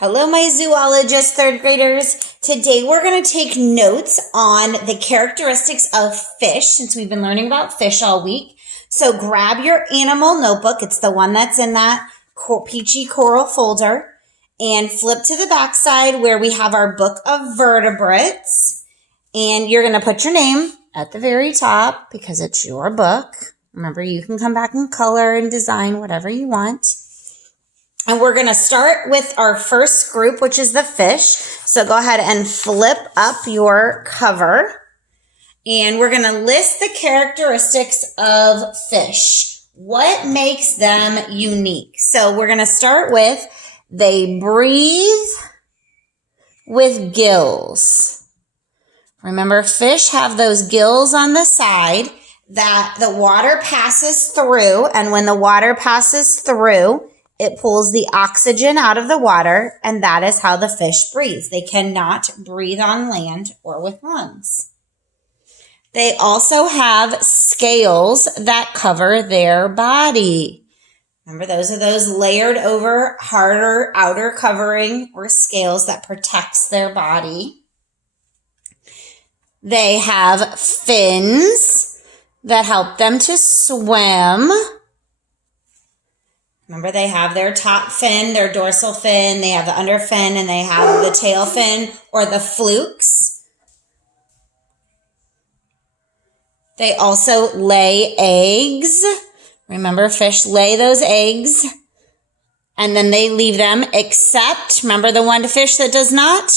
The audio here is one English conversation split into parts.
Hello, my zoologist third graders. Today we're going to take notes on the characteristics of fish since we've been learning about fish all week. So grab your animal notebook. It's the one that's in that peachy coral folder and flip to the back side where we have our book of vertebrates. And you're going to put your name at the very top because it's your book. Remember, you can come back and color and design whatever you want. And we're going to start with our first group, which is the fish. So go ahead and flip up your cover. And we're going to list the characteristics of fish. What makes them unique? So we're going to start with they breathe with gills. Remember, fish have those gills on the side that the water passes through. And when the water passes through, it pulls the oxygen out of the water, and that is how the fish breathes. They cannot breathe on land or with lungs. They also have scales that cover their body. Remember, those are those layered over harder outer covering or scales that protects their body. They have fins that help them to swim. Remember, they have their top fin, their dorsal fin, they have the under fin, and they have the tail fin or the flukes. They also lay eggs. Remember, fish lay those eggs, and then they leave them, except, remember the one fish that does not?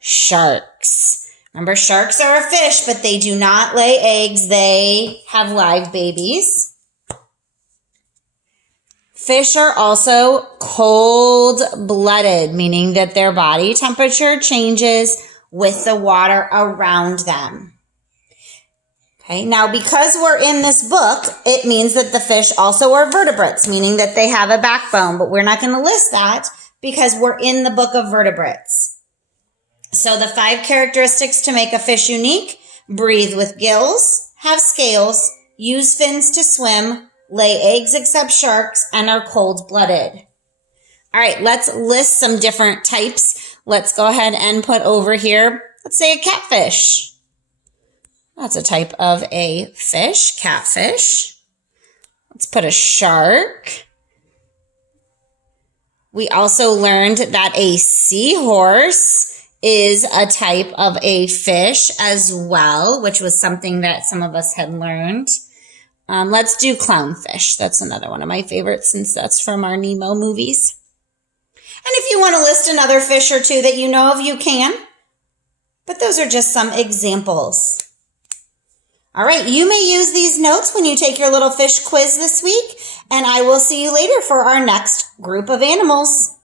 Sharks. Remember, sharks are a fish, but they do not lay eggs. They have live babies. Fish are also cold-blooded, meaning that their body temperature changes with the water around them. Okay, now because we're in this book, it means that the fish also are vertebrates, meaning that they have a backbone, but we're not going to list that because we're in the book of vertebrates. So the 5 characteristics to make a fish unique: breathe with gills, have scales, use fins to swim, lay eggs except sharks, and are cold-blooded. All right, let's list some different types. Let's go ahead and put over here, let's say a catfish. That's a type of a fish, catfish. Let's put a shark. We also learned that a seahorse is a type of a fish as well, which was something that some of us had learned. Let's do clownfish. That's another one of my favorites since that's from our Nemo movies. And if you want to list another fish or two that you know of, you can. But those are just some examples. All right, you may use these notes when you take your little fish quiz this week, and I will see you later for our next group of animals.